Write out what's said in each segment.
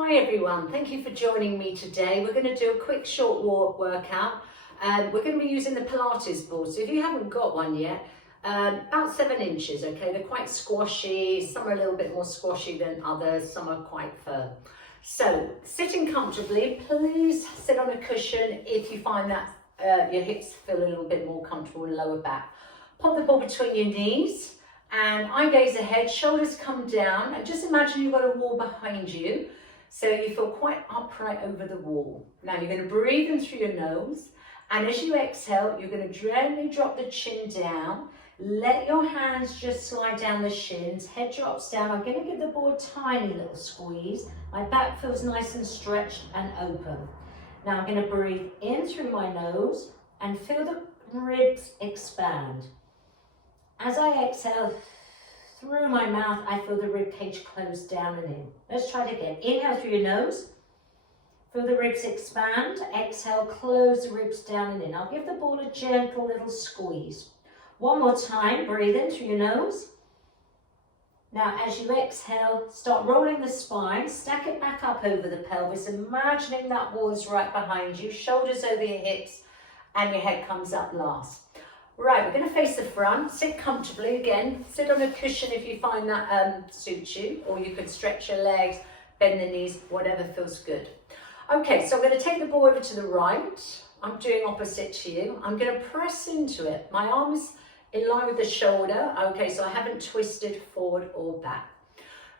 Hi everyone, thank you for joining me today. We're going to do a quick short workout. We're going to be using the Pilates board. So if you haven't got one yet, about 7 inches, okay? They're quite squashy, some are a little bit more squashy than others, some are quite firm. So sitting comfortably, please sit on a cushion if you find that your hips feel a little bit more comfortable in lower back. Pop the ball between your knees and eye gaze ahead, shoulders come down, and just imagine you've got a wall behind you. So you feel quite upright over the wall. Now you're going to breathe in through your nose, and as you exhale, you're going to gently drop the chin down. Let your hands just slide down the shins, head drops down. I'm going to give the ball a tiny little squeeze. My back feels nice and stretched and open. Now I'm going to breathe in through my nose and feel the ribs expand. As I exhale through my mouth, I feel the rib cage close down and in. Let's try it again. Inhale through your nose. Feel the ribs expand. Exhale, close the ribs down and in. I'll give the ball a gentle little squeeze. One more time. Breathe in through your nose. Now, as you exhale, start rolling the spine. Stack it back up over the pelvis, imagining that wall is right behind you. Shoulders over your hips, and your head comes up last. Right, we're going to face the front, sit comfortably again, sit on a cushion if you find that suits you, or you can stretch your legs, bend the knees, whatever feels good. Okay, so I'm going to take the ball over to the right. I'm doing opposite to you. I'm going to press into it. My arm is in line with the shoulder. Okay, so I haven't twisted forward or back.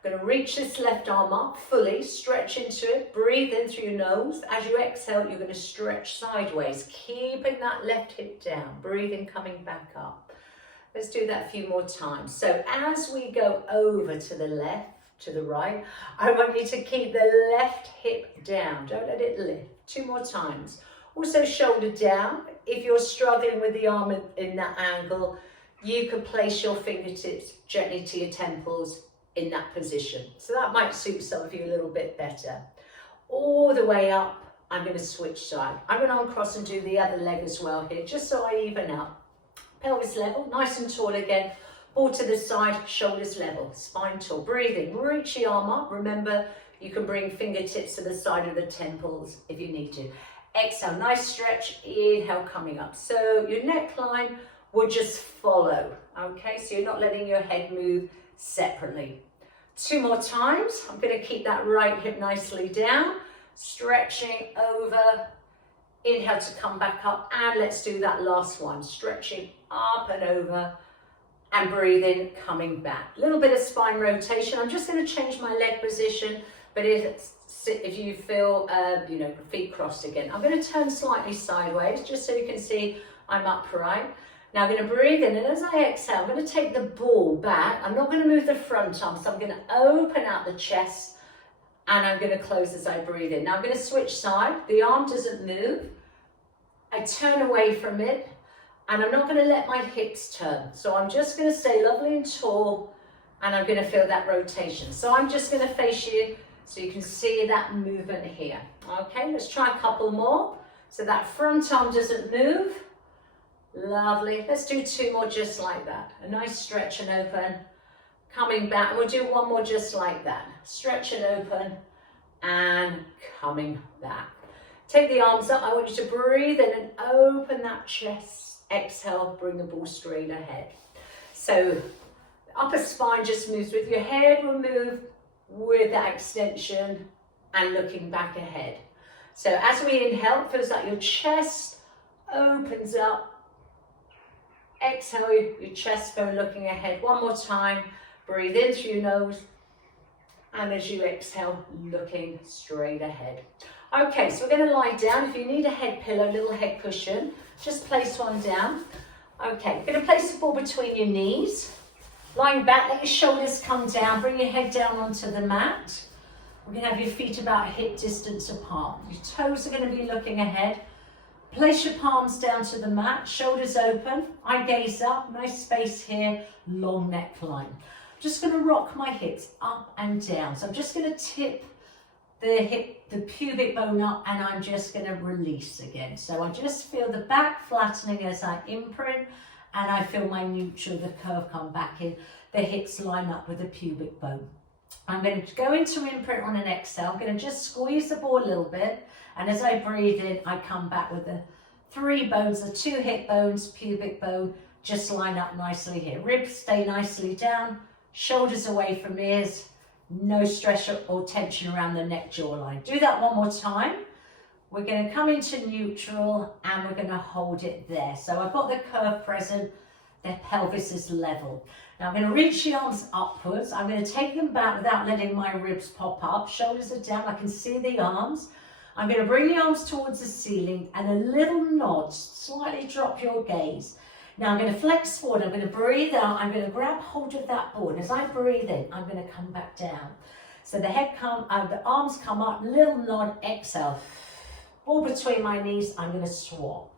I'm going to reach this left arm up fully, stretch into it, breathe in through your nose. As you exhale, you're going to stretch sideways, keeping that left hip down, breathing, coming back up. Let's do that a few more times. So as we go over to the left, to the right, I want you to keep the left hip down. Don't let it lift. 2 more times. Also shoulder down. If you're struggling with the arm in that angle, you can place your fingertips gently to your temples in that position. So that might suit some of you a little bit better. All the way up, I'm going to switch side. I'm going to uncross and do the other leg as well here, just so I even out. Pelvis level, nice and tall again. Ball to the side, shoulders level, spine tall. Breathing, reach the arm up. Remember, you can bring fingertips to the side of the temples if you need to. Exhale, nice stretch. Inhale, coming up. So your neckline will just follow. Okay, so you're not letting your head move separately. 2 more times. I'm going to keep that right hip nicely down, stretching over. Inhale to come back up, and let's do that last one, stretching up and over, and breathing, coming back. A little bit of spine rotation. I'm just going to change my leg position, but if you feel, feet crossed again, I'm going to turn slightly sideways, just so you can see I'm upright. Now I'm going to breathe in, and as I exhale, I'm going to take the ball back. I'm not going to move the front arm, so I'm going to open out the chest, and I'm going to close as I breathe in. Now I'm going to switch side. The arm doesn't move. I turn away from it, and I'm not going to let my hips turn. So I'm just going to stay lovely and tall, and I'm going to feel that rotation. So I'm just going to face you so you can see that movement here. Okay, let's try a couple more. So that front arm doesn't move. Lovely. Let's do 2 more just like that. A nice stretch and open. Coming back. We'll do 1 more just like that. Stretch and open. And coming back. Take the arms up. I want you to breathe in and open that chest. Exhale. Bring the ball straight ahead. So upper spine just moves with your head. Will move with that extension and looking back ahead. So as we inhale, it feels like your chest opens up. Exhale, your chest bone looking ahead. 1 more time. Breathe in through your nose. And as you exhale, looking straight ahead. Okay, so we're going to lie down. If you need a head pillow, little head cushion, just place one down. Okay, we're going to place the ball between your knees. Lying back, let your shoulders come down. Bring your head down onto the mat. We're going to have your feet about hip distance apart. Your toes are going to be looking ahead. Place your palms down to the mat, shoulders open, eye gaze up, nice space here, long neckline. I'm just going to rock my hips up and down. So I'm just going to tip the pubic bone up, and I'm just going to release again. So I just feel the back flattening as I imprint, and I feel my neutral, the curve come back in. The hips line up with the pubic bone. I'm going to go into imprint on an exhale. I'm going to just squeeze the ball a little bit. And as I breathe in, I come back with the 3 bones, the 2 hip bones, pubic bone, just line up nicely here. Ribs stay nicely down, shoulders away from ears, no stress or tension around the neck jawline. Do that one more time. We're going to come into neutral and we're going to hold it there. So I've got the curve present, the pelvis is level. Now I'm going to reach the arms upwards. I'm going to take them back without letting my ribs pop up. Shoulders are down, I can see the arms. I'm going to bring the arms towards the ceiling and a little nod, slightly drop your gaze. Now I'm going to flex forward, I'm going to breathe out, I'm going to grab hold of that ball. And as I breathe in, I'm going to come back down. So the arms come up, little nod, exhale. Ball between my knees, I'm going to swap.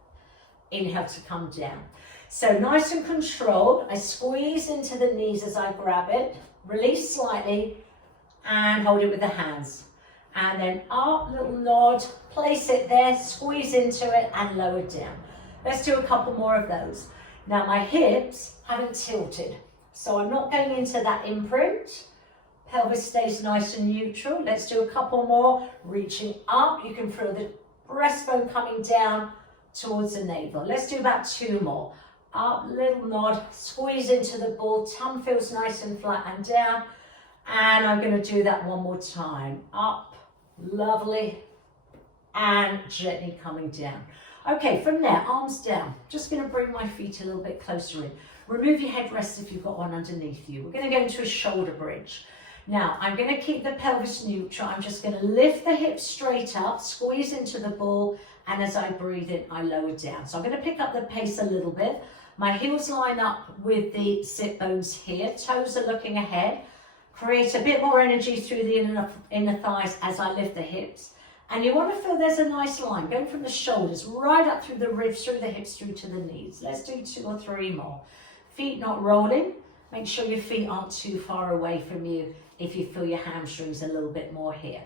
Inhale to come down. So nice and controlled, I squeeze into the knees as I grab it, release slightly, and hold it with the hands. And then up, little nod, place it there, squeeze into it, and lower down. Let's do a couple more of those. Now my hips haven't tilted, so I'm not going into that imprint. Pelvis stays nice and neutral. Let's do a couple more, reaching up. You can feel the breastbone coming down towards the navel. Let's do about 2 more. Up, little nod, squeeze into the ball, tongue feels nice and flat and down. And I'm going to do that one more time. Up, lovely, and gently coming down. Okay, from there, arms down. Just going to bring my feet a little bit closer in. Remove your headrest if you've got one underneath you. We're going to go into a shoulder bridge. Now, I'm going to keep the pelvis neutral. I'm just going to lift the hips straight up, squeeze into the ball, and as I breathe in, I lower down. So I'm going to pick up the pace a little bit. My heels line up with the sit bones here. Toes are looking ahead. Create a bit more energy through the inner thighs as I lift the hips. And you want to feel there's a nice line going from the shoulders right up through the ribs, through the hips, through to the knees. Let's do 2 or 3 more. Feet not rolling. Make sure your feet aren't too far away from you if you feel your hamstrings a little bit more here.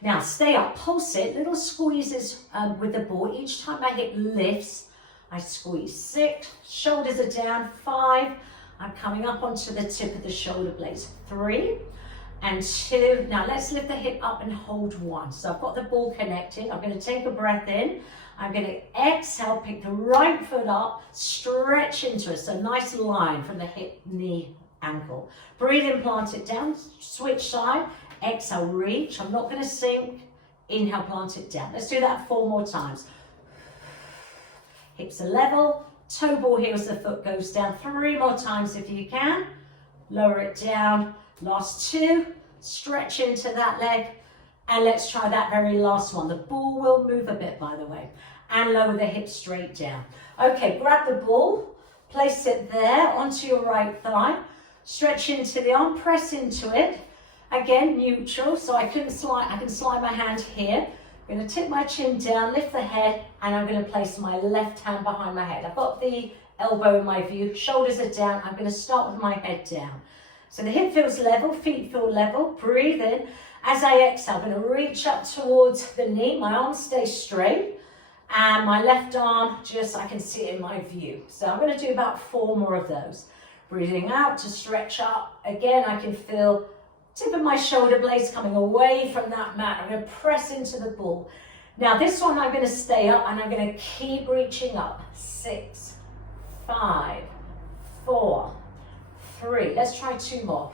Now stay up, pulse it, little squeezes with the ball. Each time my hip lifts, I squeeze. 6, shoulders are down. 5, I'm coming up onto the tip of the shoulder blades. 3 and 2. Now let's lift the hip up and hold 1. So I've got the ball connected. I'm going to take a breath in. I'm going to exhale, pick the right foot up, stretch into it. So nice line from the hip, knee, ankle. Breathe in, plant it down, switch side. Exhale, reach. I'm not going to sink. Inhale, plant it down. Let's do that 4 more times. Hips are level. Toe ball heels, the foot goes down. 3 more times if you can. Lower it down. Last 2. Stretch into that leg. And let's try that very last one. The ball will move a bit, by the way. And lower the hips straight down. Okay, grab the ball. Place it there onto your right thigh. Stretch into the arm. Press into it. Again, neutral. So I can slide my hand here. I'm going to tip my chin down, lift the head, and I'm going to place my left hand behind my head. I've got the elbow in my view, shoulders are down. I'm going to start with my head down. So the hip feels level, feet feel level. Breathe in. As I exhale, I'm going to reach up towards the knee. My arms stay straight. And my left arm, I can see it in my view. So I'm going to do about 4 more of those. Breathing out to stretch up. Again, I can feel tip of my shoulder blades coming away from that mat. I'm going to press into the ball. Now this one I'm going to stay up and I'm going to keep reaching up. 6, 5, 4, 3. Let's try 2 more.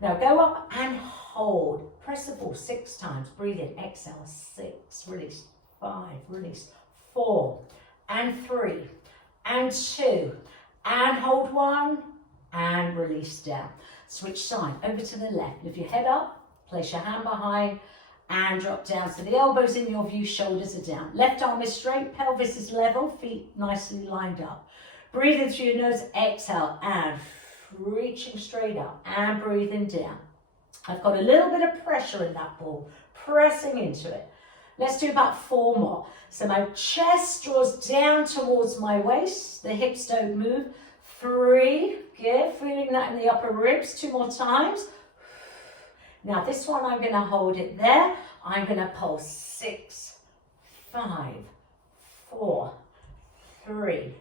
Now go up and hold. Press the ball 6 times. Breathe in. Exhale. 6. Release. 5. Release. 4 and 3 and 2 and hold 1 and release down. Switch side, over to the left. Lift your head up, place your hand behind, and drop down. So the elbows in your view, shoulders are down. Left arm is straight, pelvis is level, feet nicely lined up. Breathe in through your nose, exhale, and reaching straight up, and breathing down. I've got a little bit of pressure in that ball, pressing into it. Let's do about 4 more. So my chest draws down towards my waist, the hips don't move. 3, good, feeling that in the upper ribs. 2 more times. Now this one, I'm going to hold it there. I'm going to pulse 6, 5, 4, 3,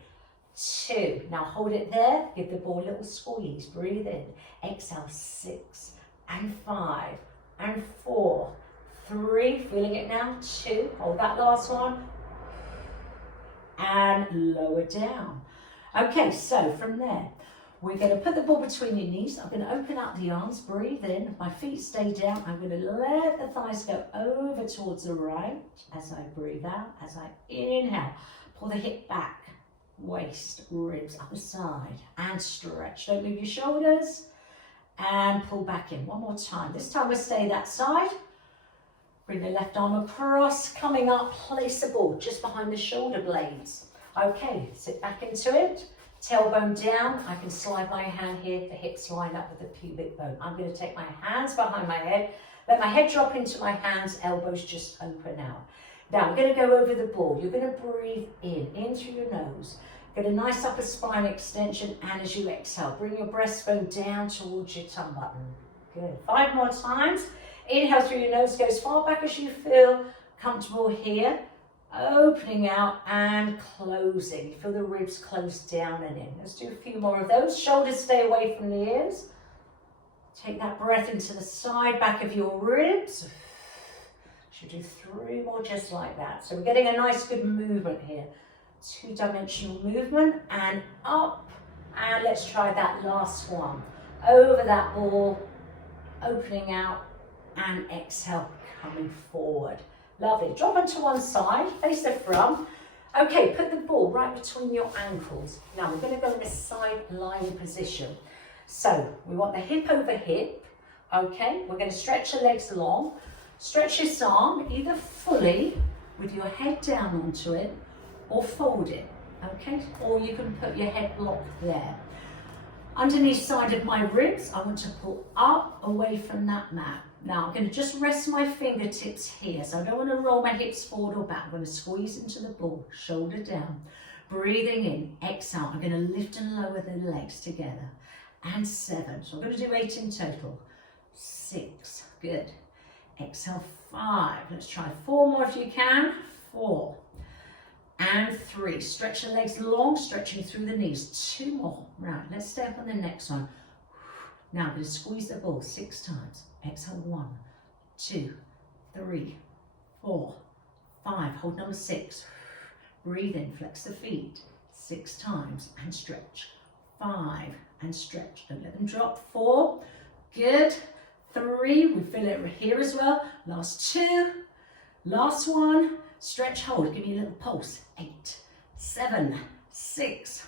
2. Now hold it there. Give the ball a little squeeze. Breathe in. Exhale, 6 and 5 and 4, 3, feeling it now, 2, hold that last one, and lower down. Okay, so from there, we're going to put the ball between your knees. I'm going to open up the arms, breathe in, my feet stay down. I'm going to let the thighs go over towards the right as I breathe out, as I inhale. Pull the hip back, waist, ribs, up the side, and stretch. Don't move your shoulders, and pull back in. One more time. This time we'll stay that side. Bring the left arm across, coming up, place the ball just behind the shoulder blades. Okay, sit back into it. Tailbone down, I can slide my hand here, the hips line up with the pubic bone. I'm going to take my hands behind my head, let my head drop into my hands, elbows just open out. Now I'm going to go over the ball. You're going to breathe in through your nose. Get a nice upper spine extension, and as you exhale, bring your breastbone down towards your tongue button. Good. 5 more times. Inhale through your nose, go as far back as you feel comfortable here. Opening out and closing. You feel the ribs close down and in. Let's do a few more of those. Shoulders stay away from the ears. Take that breath into the side back of your ribs. Should do 3 more just like that. So we're getting a nice good movement here. 2-dimensional movement and up. And let's try that last one. Over that ball, opening out and exhale, coming forward. Lovely. Drop onto one side, face the front. Okay, put the ball right between your ankles. Now we're going to go in a side lying position. So we want the hip over hip. Okay, we're going to stretch the legs long. Stretch this arm either fully with your head down onto it or fold it. Okay, or you can put your head block there. Underneath side of my ribs, I want to pull up away from that mat. Now I'm going to just rest my fingertips here, so I don't want to roll my hips forward or back. I'm going to squeeze into the ball, shoulder down. Breathing in, exhale. I'm going to lift and lower the legs together. And 7, so I'm going to do 8 in total. 6, good. Exhale, 5. Let's try 4 more if you can. 4. And 3. Stretch the legs long, stretching through the knees. 2 more. Right, let's stay up on the next one. Now I'm going to squeeze the ball 6 times. Exhale, 1, 2, 3, 4, 5. Hold number 6. Breathe in, flex the feet 6 times and stretch. 5 and stretch. Don't let them drop. 4. Good. 3. We feel it here as well. Last 2. Last 1. Stretch, hold. Give me a little pulse. 8, 7, 6,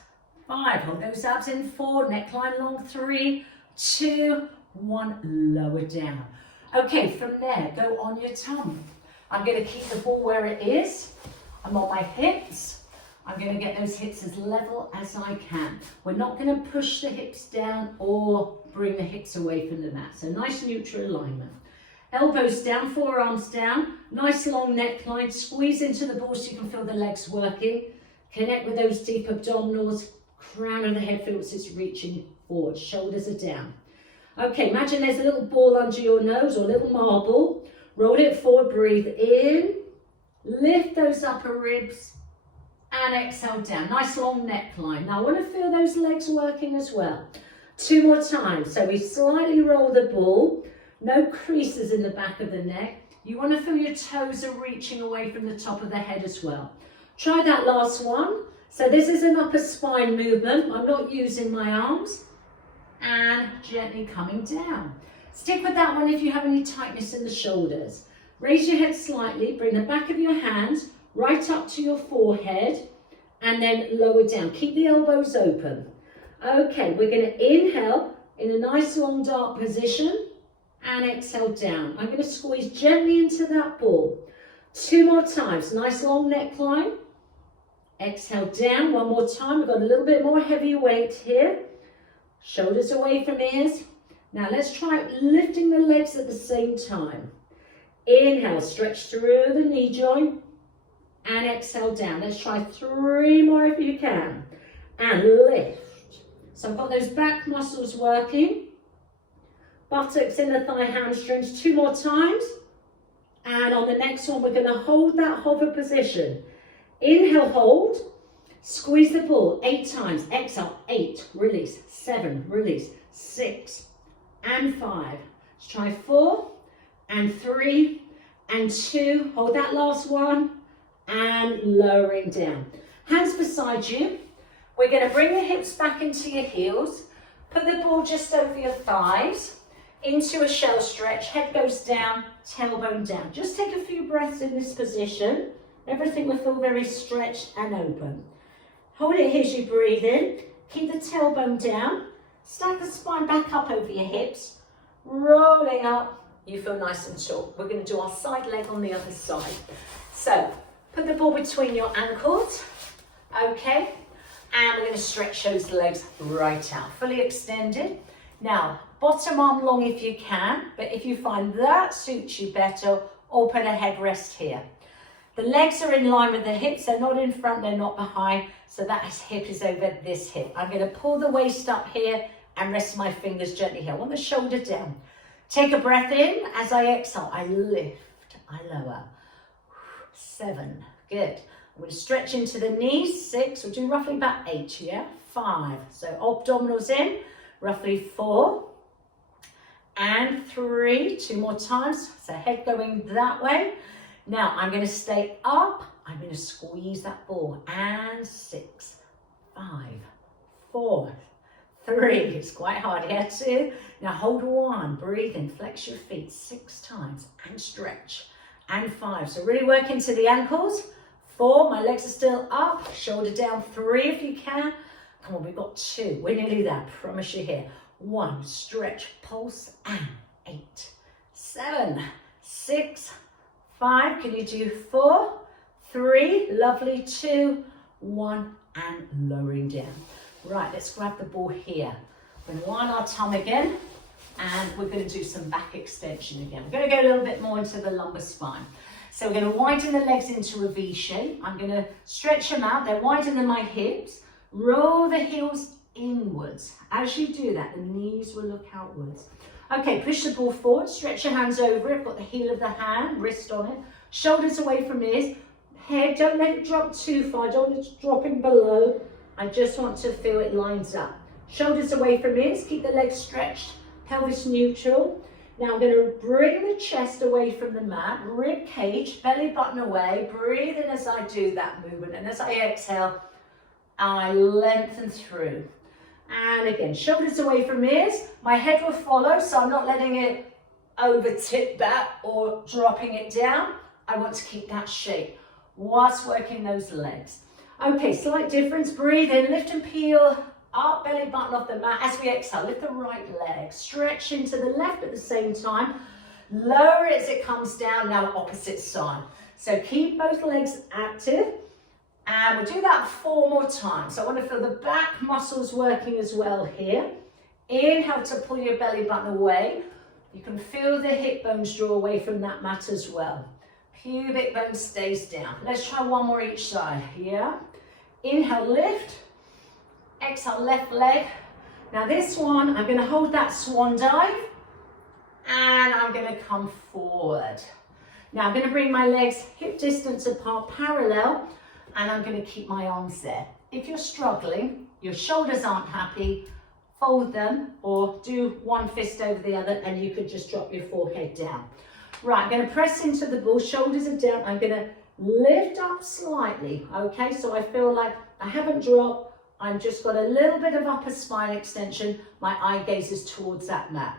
5. Hold those abs in. 4. Neckline long. 3, 2, 1. Lower down. Okay, from there, go on your tongue. I'm going to keep the ball where it is. I'm on my hips. I'm going to get those hips as level as I can. We're not going to push the hips down or bring the hips away from the mat. So nice neutral alignment. Elbows down, forearms down. Nice long neckline. Squeeze into the ball so you can feel the legs working. Connect with those deep abdominals. Crown of the head feels it's reaching forward. Shoulders are down. Okay, imagine there's a little ball under your nose or a little marble. Roll it forward, breathe in. Lift those upper ribs. And exhale down. Nice long neckline. Now I want to feel those legs working as well. 2 more times. So we slightly roll the ball. No creases in the back of the neck. You want to feel your toes are reaching away from the top of the head as well. Try that last one. So this is an upper spine movement. I'm not using my arms. And gently coming down. Stick with that one if you have any tightness in the shoulders. Raise your head slightly. Bring the back of your hands right up to your forehead and then lower down. Keep the elbows open. Okay, we're going to inhale in a nice long dark position and exhale down. I'm going to squeeze gently into that ball. 2 more times. Nice long neckline. Exhale down. 1 more time. We've got a little bit more heavy weight here. Shoulders away from ears. Now let's try lifting the legs at the same time. Inhale, stretch through the knee joint. And exhale down. Let's try 3 more if you can. And lift. So I've got those back muscles working. Buttocks, inner thigh, hamstrings. 2 more times. And on the next one, we're going to hold that hover position. Inhale, hold. Squeeze the ball 8 times. Exhale, 8. Release. 7. Release. 6. And 5. Let's try 4 and 3 and 2. Hold that last one and lowering down. Hands beside you. We're going to bring the hips back into your heels. Put the ball just over your thighs. Into a shell stretch. Head goes down, tailbone down. Just take a few breaths in this position. Everything will feel very stretched and open. Hold it here as you breathe in. Keep the tailbone down. Stack the spine back up over your hips. Rolling up. You feel nice and tall. We're going to do our side leg on the other side. So, put the ball between your ankles. Okay. And we're going to stretch those legs right out. Fully extended. Now, bottom arm long if you can. But if you find that suits you better, open a headrest here. The legs are in line with the hips. They're not in front, they're not behind. So that hip is over this hip. I'm going to pull the waist up here and rest my fingers gently here. I want the shoulder down. Take a breath in. As I exhale, I lift, I lower. 7, good. I'm going to stretch into the knees. 6, we'll do roughly about 8, yeah? 5, so abdominals in, roughly 4. And 3, 2 more times. So head going that way. Now I'm going to stay up. I'm going to squeeze that ball. And 6, 5, 4, 3. It's quite hard here. 2. Now hold 1. Breathe in. Flex your feet 6 times and stretch. And 5. So really work into the ankles. 4. My legs are still up. Shoulder down. 3 if you can. Come on, we've got 2. We're nearly there. Promise you here. 1. Stretch, pulse, and 8, 7, 6, 5. Can you do 4, 3, lovely, 2, 1, and lowering down. Right, let's grab the ball here. We're going to line our tongue again, and we're going to do some back extension again. We're going to go a little bit more into the lumbar spine. So we're going to widen the legs into a V shape. I'm going to stretch them out. They're wider than my hips. Roll the heels inwards. As you do that, the knees will look outwards. Okay, push the ball forward. Stretch your hands over it. I've got the heel of the hand, wrist on it. Shoulders away from ears. Head, don't let it drop too far. I don't want it dropping below. I just want to feel it lines up. Shoulders away from ears. Keep the legs stretched. Pelvis neutral. Now I'm going to bring the chest away from the mat. Rib cage, belly button away. Breathe in as I do that movement. And as I exhale, I lengthen through. And again, shoulders away from ears. My head will follow, so I'm not letting it over tip back or dropping it down. I want to keep that shape whilst working those legs. Okay, slight difference. Breathe in, lift and peel up, belly button off the mat. As we exhale, lift the right leg. Stretch into the left at the same time. Lower it as it comes down. Now opposite side. So keep both legs active. And we'll do that 4 more times. So I want to feel the back muscles working as well here. Inhale to pull your belly button away. You can feel the hip bones draw away from that mat as well. Pubic bone stays down. Let's try 1 more each side. Yeah. Inhale, lift. Exhale, left leg. Now this one, I'm going to hold that swan dive. And I'm going to come forward. Now I'm going to bring my legs hip distance apart, parallel. And I'm going to keep my arms there. If you're struggling, your shoulders aren't happy, fold them or do one fist over the other and you could just drop your forehead down. Right, I'm going to press into the ball, shoulders are down. I'm going to lift up slightly, okay? So I feel like I haven't dropped. I've just got a little bit of upper spine extension. My eye gaze is towards that mat.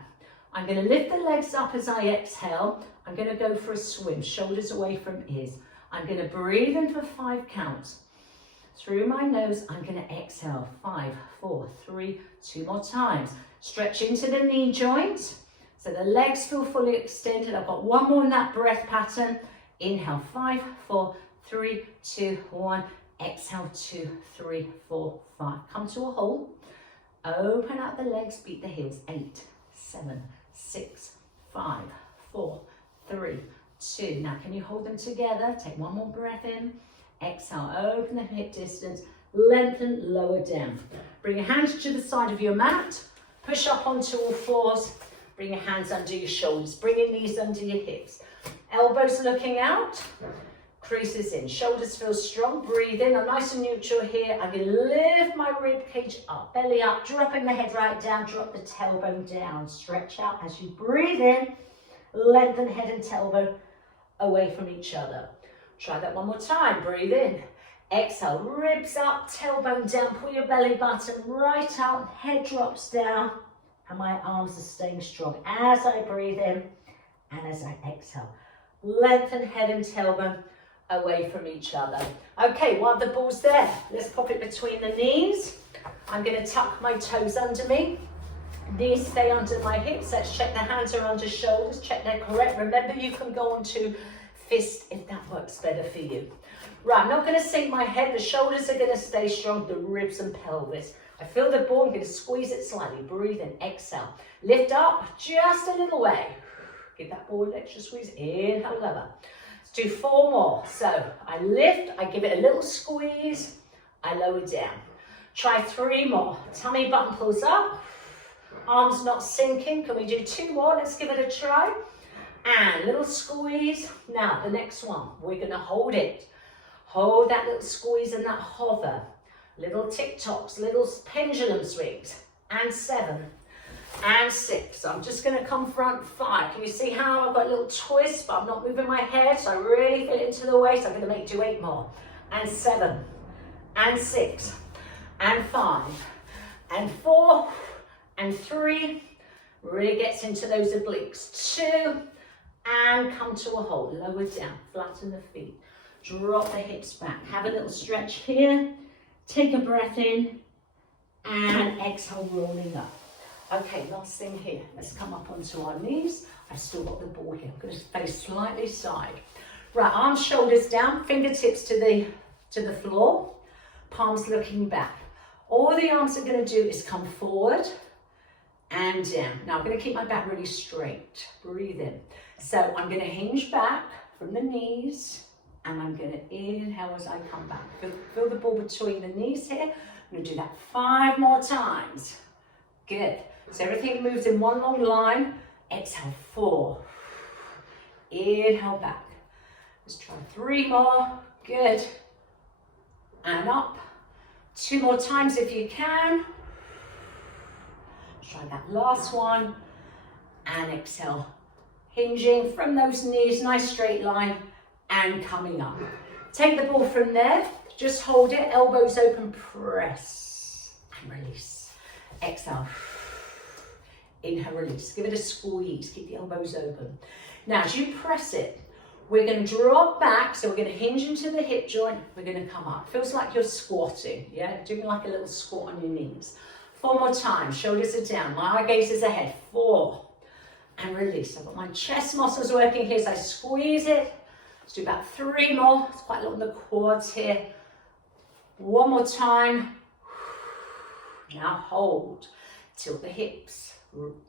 I'm going to lift the legs up as I exhale. I'm going to go for a swim, shoulders away from ears. I'm going to breathe in for 5 counts. Through my nose, I'm going to exhale. 5, 4, 3, 2 more times. Stretch into the knee joints. So the legs feel fully extended. I've got 1 more in that breath pattern. Inhale, 5, 4, 3, 2, 1. Exhale, 2, 3, 4, 5. Come to a hold. Open out the legs, beat the heels. 8, 7, 6, 5, 4, 3, 2. Now, can you hold them together? Take 1 more breath in. Exhale, open the hip distance. Lengthen, lower down. Bring your hands to the side of your mat. Push up onto all fours. Bring your hands under your shoulders. Bring your knees under your hips. Elbows looking out. creases in, shoulders feel strong, breathe in, I'm nice and neutral here, I'm going to lift my rib cage up, belly up, dropping the head right down, drop the tailbone down, stretch out as you breathe in, lengthen head and tailbone away from each other. Try that one more time, breathe in, exhale, ribs up, tailbone down, pull your belly button right up, head drops down, and my arms are staying strong as I breathe in and as I exhale. Lengthen head and tailbone away from each other. Okay, while the ball's there, let's pop it between the knees. I'm going to tuck my toes under me. Knees stay under my hips. Let's check the hands are under shoulders. Check they're correct. Remember, you can go on to fist if that works better for you. Right, I'm not going to sink my head. The shoulders are going to stay strong, the ribs and pelvis. I feel the ball. I'm going to squeeze it slightly. Breathe in, exhale. Lift up just a little way. Give that ball an extra squeeze. Inhale, lower. Let's do 4 more. So I lift, I give it a little squeeze, I lower down. Try 3 more. Tummy button pulls up, arms not sinking. Can we do 2 more? Let's give it a try. And little squeeze. Now the next one, we're going to hold it. Hold that little squeeze and that hover. Little tick-tocks, little pendulum swings. And 7. And 6. So I'm just going to come front 5. Can you see how I've got a little twist, but I'm not moving my head, so I really feel it into the waist. I'm going to do 8 more. And 7. And 6. And 5. And 4. And 3. Really gets into those obliques. 2. And come to a hold. Lower down. Flatten the feet. Drop the hips back. Have a little stretch here. Take a breath in. And exhale, rolling up. Okay, last thing here. Let's come up onto our knees. I've still got the ball here. I'm going to face slightly side. Right, arms, shoulders down, fingertips to the floor, palms looking back. All the arms are going to do is come forward and down. Now I'm going to keep my back really straight. Breathe in. So I'm going to hinge back from the knees and I'm going to inhale as I come back. Feel the ball between the knees here. I'm going to do that 5 more times. Good. So everything moves in one long line. Exhale, 4. Inhale back. Let's try 3 more. Good. And up. 2 more times if you can. Try that last one. And exhale. Hinging from those knees, nice straight line. And coming up. Take the ball from there. Just hold it. Elbows open. Press. And release. Exhale. Inhale, release. Give it a squeeze. Keep the elbows open. Now, as you press it, we're going to drop back. So we're going to hinge into the hip joint. We're going to come up. Feels like you're squatting. Yeah, doing like a little squat on your knees. 4 more times. Shoulders are down. My eye gaze is ahead. 4. And release. I've got my chest muscles working here. So I squeeze it. Let's do about 3 more. It's quite a lot on the quads here. 1 more time. Now hold. Tilt the hips.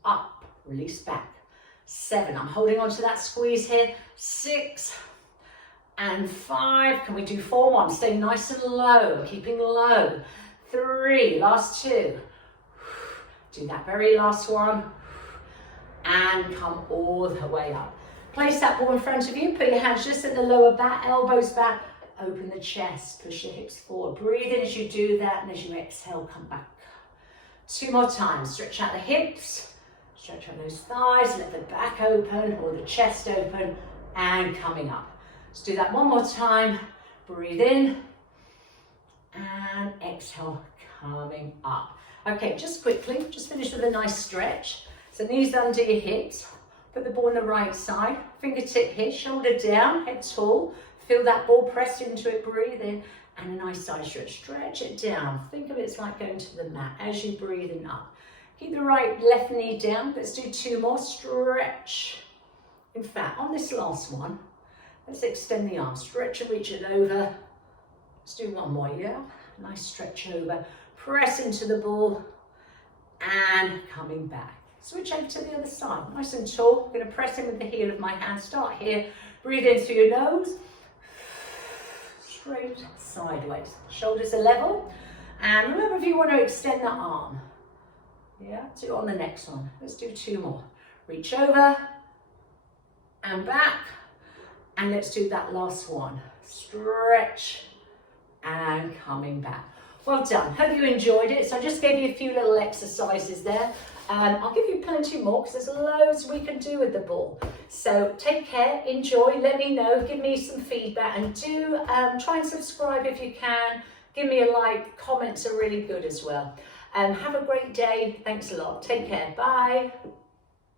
Up, release back. 7, I'm holding on to that squeeze here. 6 and 5. Can we do 4 more? I'm staying nice and low, keeping low. 3, last 2. Do that very last one. And come all the way up. Place that ball in front of you. Put your hands just at the lower back, elbows back. Open the chest, push your hips forward. Breathe in as you do that, and as you exhale, come back. 2 more times. Stretch out the hips, stretch out those thighs, let the back open or the chest open, and coming up. Let's do that 1 more time. Breathe in and exhale, coming up. Okay, just quickly, just finish with a nice stretch. So knees under your hips, put the ball on the right side, fingertip here, shoulder down, head tall. Feel that ball pressed into it, breathe in. And a nice side stretch. Stretch it down. Think of it as like going to the mat as you breathe in up. Keep the left knee down. Let's do 2 more. Stretch. In fact, on this last one, let's extend the arm. Stretch and reach it over. Let's do 1 more, yeah? Nice stretch over. Press into the ball. And coming back. Switch over to the other side. Nice and tall. I'm going to press in with the heel of my hand. Start here. Breathe in through your nose. Straight sideways. Shoulders are level. And remember, if you want to extend that arm, yeah, do it on the next one. Let's do 2 more. Reach over and back And let's do that last one. Stretch and coming back. Well done. Hope you enjoyed it. So I just gave you a few little exercises there. I'll give you plenty more because there's loads we can do with the ball. So take care, enjoy, let me know, give me some feedback, and do try and subscribe if you can. Give me a like, comments are really good as well. Have a great day. Thanks a lot. Take care. Bye.